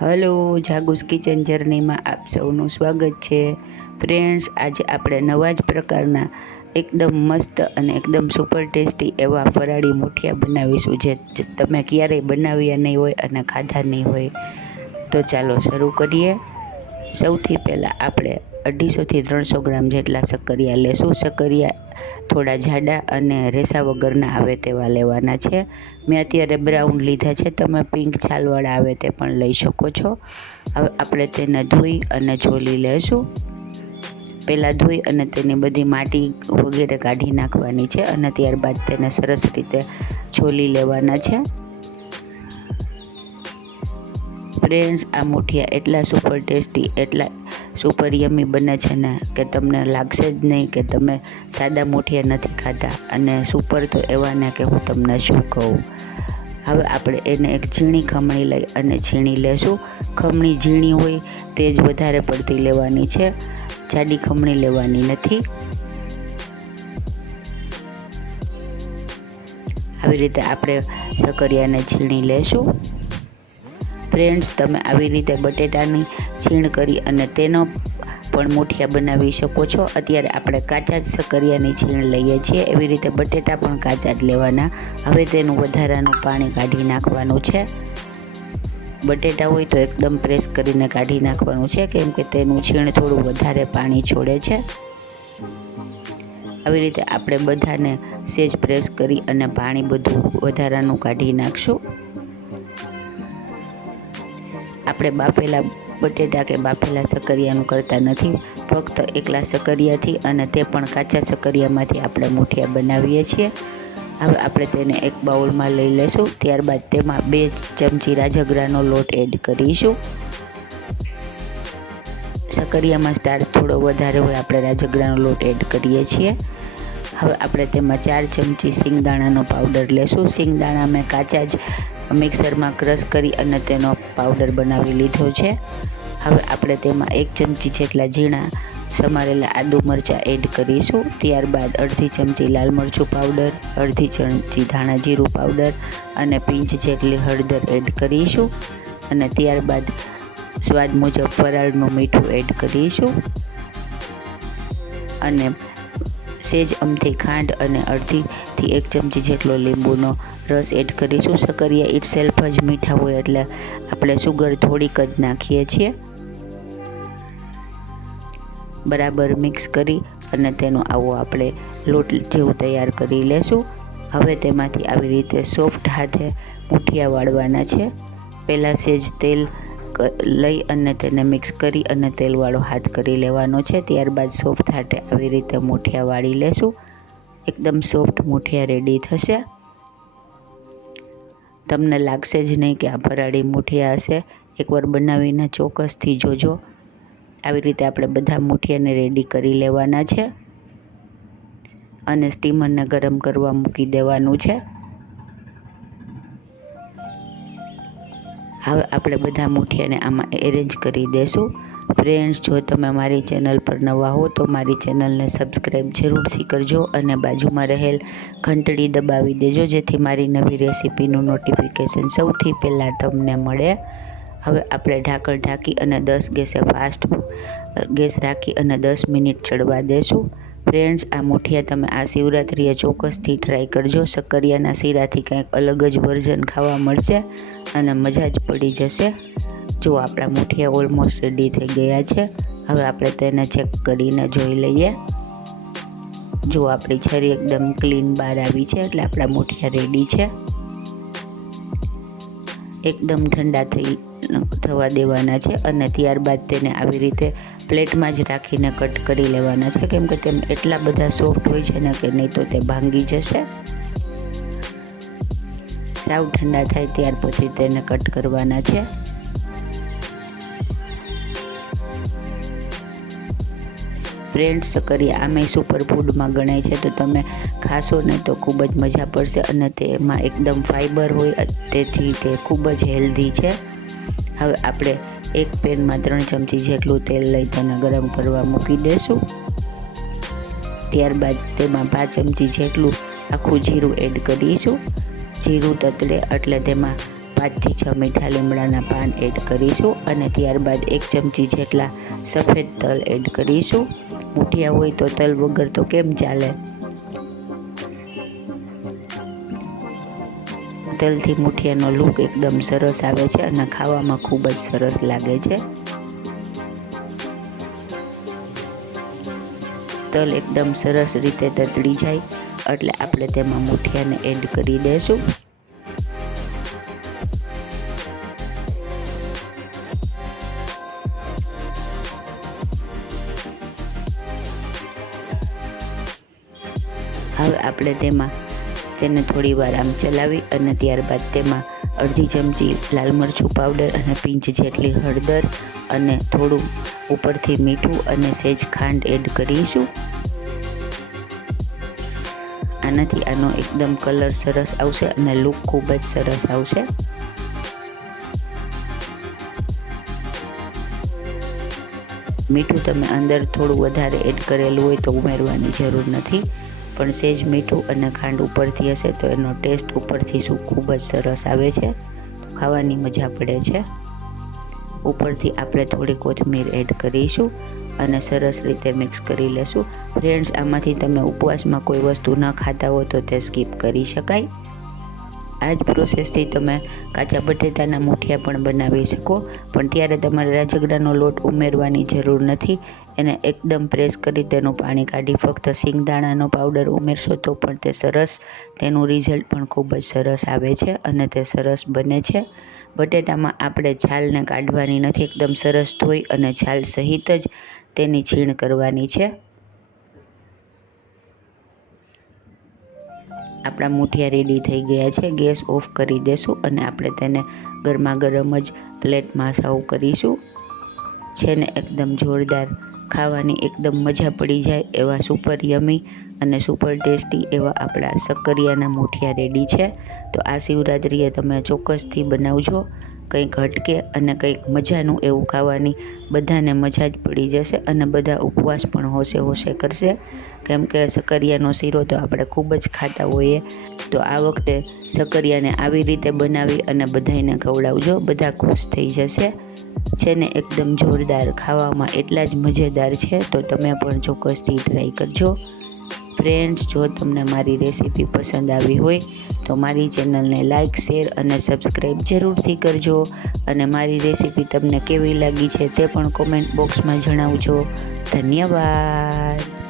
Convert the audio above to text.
Hello, જાગુસ kitchen જર્નીમાં આપ સૌનું સ્વાગત છે. ફ્રેન્ડ્સ, આજે આપણે નવા જ પ્રકારના એકદમ મસ્ત અને એકદમ સુપર ટેસ્ટી એવા ફરાળી મુઠિયા બનાવીશું. જે તમે ક્યારેય બનાવ્યા નહીં હોય અને ખાધા નહીં હોય. તો ચાલો શરૂ કરીએ. સૌથી પહેલાં આપણે અઢીસોથી ત્રણસો ગ્રામ જેટલા સક્કરિયા લેશું. સક્કરિયા થોડા જાડા અને રેસા વગરના આવે તેવા લેવાના છે. મેં અત્યારે બ્રાઉન લીધા છે. તમે પિંક છાલવાળા આવે તે પણ લઈ શકો છો. હવે આપણે તેને ધોઈ અને છોલી લેશું. પહેલાં ધોઈ અને તેની બધી માટી વગેરે કાઢી નાખવાની છે અને ત્યારબાદ તેને સરસ રીતે છોલી લેવાના છે. ફ્રેન્ડ્સ, આ મુઠિયા એટલા સુપર ટેસ્ટી, એટલા સુપર યમી બને છે ને, કે તમને લાગશે જ નહીં કે તમે સાદા મોઠિયા નથી ખાધા અને સુપર તો એવા ને કે હું તમને શું કહું. હવે આપણે એને એક ઝીણી ખમણી લઈ અને છીણી લેશું. ખમણી ઝીણી હોય તે જ વધારે પડતી લેવાની છે. જાડી ખમણી લેવાની નથી. આવી રીતે આપણે સકરિયાને છીણી લેશું. ફ્રેન્ડ્સ, તમે આવી રીતે બટેટાની છીણ કરી અને તેનો પણ મુઠિયા બનાવી શકો છો. અત્યારે આપણે કાચા જ સકરિયાની છીણ લઈએ છીએ. એવી રીતે બટેટા પણ કાચા જ લેવાના. હવે તેનું વધારાનું પાણી કાઢી નાખવાનું છે. બટેટા હોય તો એકદમ પ્રેસ કરીને કાઢી નાખવાનું છે, કેમ કે તેનું છીણ થોડું વધારે પાણી છોડે છે. આવી રીતે આપણે બધાને સેજ પ્રેસ કરી અને પાણી બધું વધારાનું કાઢી નાખશું. આપણે બાફેલા બટેટા કે બાફેલા સકરિયાનું કરતા નથી. ફક્ત એકલા સકરિયાથી અને તે પણ કાચા સકરિયામાંથી આપણે મૂઠિયા બનાવીએ છીએ. હવે આપણે તેને એક બાઉલમાં લઈ લેશું ત્યારબાદ તેમાં બે ચમચી રાજગરાનો લોટ એડ કરીશું. સકરિયામાં સ્ટાર્ચ થોડો વધારે હોય આપણે રાજગરાનો લોટ એડ કરીએ છીએ. હવે આપણે તેમાં ચાર ચમચી સિંગદાણાનો પાવડર લેશું. સિંગદાણા મેં કાચા જ મિક્સરમાં ક્રશ કરી અને તેનો પાવડર બનાવી લીધો છે. હવે આપણે તેમાં એક ચમચી જેટલા ઝીણા સમારેલા આદુ મરચાં એડ કરીશું. ત્યારબાદ અડધી ચમચી લાલ મરચું પાવડર અડધી ચમચી ધાણા જીરું પાવડર અને પિંચ જેટલી હળદર એડ કરીશું. અને ત્યારબાદ સ્વાદ મુજબ ફરાળનું મીઠું એડ કરીશું. અને સેજ અમથી ખાંડ અને અડધીથી એક ચમચી જેટલો લીંબુનો રસ એડ કરીશું. સકરિયા ઇટ સેલ્ફ જ મીઠા હોય એટલે આપણે સુગર થોડીક જ નાખીએ છીએ. બરાબર મિક્સ કરી અને તેનો આવો આપણે લોટ જેવું તૈયાર કરી લેશું. હવે તેમાંથી આવી રીતે સોફ્ટ હાથે મુઠિયા વાળવાના છે. પહેલાં સેજ તેલ લઈ અને તેને મિક્સ કરી અને તેલવાળો હાથ કરી લેવાનો છે. ત્યારબાદ સોફ્ટ હાથે આવી રીતે મૂઠિયા વાળી લેશું. એકદમ સોફ્ટ મૂઠિયા રેડી થશે. તમને લાગશે જ નહીં કે આ ફરાળી મૂઠિયા હશે. એકવાર બનાવીને ચોક્કસથી જોજો. આવી રીતે આપણે બધા મૂઠિયાને રેડી કરી લેવાના છે. અને સ્ટીમરને ગરમ કરવા મૂકી દેવાનું છે. હવે આપણે બધા મુઠિયાને આમાં એરેન્જ કરી દેશું. ફ્રેન્ડ્સ જો તમે મારી ચેનલ પર નવા હો, તો મારી ચેનલને સબસ્ક્રાઈબ જરૂરથી કરજો અને બાજુમાં રહેલ ઘંટડી દબાવી દેજો, જેથી મારી નવી રેસીપીનું નોટિફિકેશન સૌથી પહેલાં તમને મળે. હવે આપણે ઢાંકણ ઢાંકી અને દસ ગેસે ફાસ્ટ ગેસ રાખી અને દસ મિનિટ ચડવા દેશું. ફ્રેન્ડ્સ, આ મુઠિયા તમે આ શિવરાત્રિએ ચોક્કસથી ટ્રાય કરજો. શક્કરિયાના શીરાથી કંઈક અલગ જ વર્ઝન ખાવા મળશે અને મજા જ પડી જશે. જો આપણા મુઠિયા ઓલમોસ્ટ રેડી થઈ ગયા છે, હવે આપણે તેને ચેક કરીને જોઈ લઈએ. જો આપણી છરી એકદમ ક્લીન બહાર આવી છે, એટલે આપણા મુઠિયા રેડી છે. એકદમ ઠંડા થઈ થવા દેવાના છે અને ત્યારબાદ તેને આવી રીતે પ્લેટમાં જ રાખીને કટ કરી લેવાના છે. કેમ કે તેમ એટલા બધા સોફ્ટ હોય છે ને કે નહીં તો તે ભાંગી જશે. સાવ ઠંડા થાય ત્યાર પછી તેને કટ કરવાના છે. ફ્રેન્ડ્સ, કરી આમે સુપર ફૂડમાં ગણાય છે તો તમે ખાશો ને તો ખૂબ જ મજા પડશે અને તેમાં એકદમ ફાઈબર હોય, તેથી તે ખૂબ જ હેલ્ધી છે. હવે આપણે એક પેનમાં ત્રણ ચમચી જેટલું તેલ લઈ તેને ગરમ કરવા મૂકી દેશું. ત્યારબાદ તેમાં પાંચ ચમચી જેટલું આખું જીરું એડ કરીશું. જીરું તતડે એટલે તેમાં પાંચથી છ મીઠા લીમડાના પાન એડ કરીશું અને ત્યારબાદ એક ચમચી જેટલા સફેદ તલ એડ કરીશું. મૂઠિયા હોય તો તલ વગર તો કેમ ચાલે? તલથી મૂઠિયાનો લુક એકદમ સરસ આવે છે અને ખાવામાં ખૂબ જ સરસ લાગે છે. તલ એકદમ સરસ રીતે તતડી જાય, એટલે આપણે તેમાં મૂઠિયાને એડ કરી દઈશું હવે આપણે તેમાં તેને થોડી વાર આમ ચલાવી અને ત્યારબાદ તેમાં અડધી ચમચી લાલ મરચું પાવડર અને પિંચ જેટલી હળદર અને થોડું ઉપરથી મીઠું અને સેજ ખાંડ એડ કરીશું. આનાથી આનો એકદમ કલર સરસ આવશે અને લુક ખૂબ જ સરસ આવશે. મીઠું તમે અંદર થોડું વધારે એડ કરેલું હોય તો ઉમેરવાની જરૂર નથી. પણ સેજ મીઠું અને ખાંડ ઉપરથી હશે તો એનો ટેસ્ટ ઉપરથી શું ખૂબ જ સરસ આવે છે. ખાવાની મજા પડે છે. ઉપરથી આપણે થોડી કોથમીર એડ કરીશું અને સરસ રીતે મિક્સ કરી લેશું. ફ્રેન્ડ્સ, આમાંથી તમે ઉપવાસમાં કોઈ વસ્તુ ન ખાતા હો તો તે સ્કીપ કરી શકાય. આ જ પ્રોસેસથી તમે કાચા બટેટાના મૂઠિયા પણ બનાવી શકો. પણ ત્યારે તમારે રાજગરાનો લોટ ઉમેરવાની જરૂર નથી. એને એકદમ પ્રેસ કરી તેનું પાણી કાઢી ફક્ત સિંગદાણાનો પાવડર ઉમેરશો તો પણ તે સરસ તેનું રિઝલ્ટ પણ ખૂબ જ સરસ આવે છે અને તે સરસ બને છે. બટેટામાં આપણે છાલને કાઢવાની નથી, એકદમ સરસ ધોઈ અને છાલ સહિત જ તેની છીણ કરવાની છે. આપણા મૂઠિયા રેડી થઈ ગયા છે. ગેસ ઓફ કરી દેશું અને આપણે તેને ગરમા ગરમ જ પ્લેટમાં સર્વ કરીશું. છે ને, એકદમ જોરદાર ખાવાની એકદમ મજા પડી જાય એવા સુપર યમી અને સુપર ટેસ્ટી એવા આપણા સક્કરિયાના મૂઠિયા રેડી છે. તો આ શિવરાત્રિએ તમે ચોક્કસથી બનાવજો. કંઈક હટકે અને કંઈક મજાનું એવું ખાવાની બધાને મજા જ પડી જશે અને બધા ઉપવાસ પણ હોશે હોશે કરશે. કેમ કે સકરિયાનો શીરો તો આપણે ખૂબ જ ખાતા હોઈએ. તો આ વખતે સકરિયાને આવી રીતે બનાવી અને બધાને ખવડાવજો. બધા ખુશ થઈ જશે. છે ને એકદમ જોરદાર ખાવામાં એટલા જ મજેદાર છે, તો તમે પણ ચોક્કસથી ટ્રાય કરજો. ફ્રેન્ડ્સ જો તમને મારી રેસીપી પસંદ આવી હોય, તો મારી ચેનલને લાઇક શેર અને સબસ્ક્રાઈબ જરૂરથી કરજો. અને મારી રેસીપી તમને કેવી લાગી છે તે પણ કોમેન્ટ બોક્સમાં જણાવજો. ધન્યવાદ.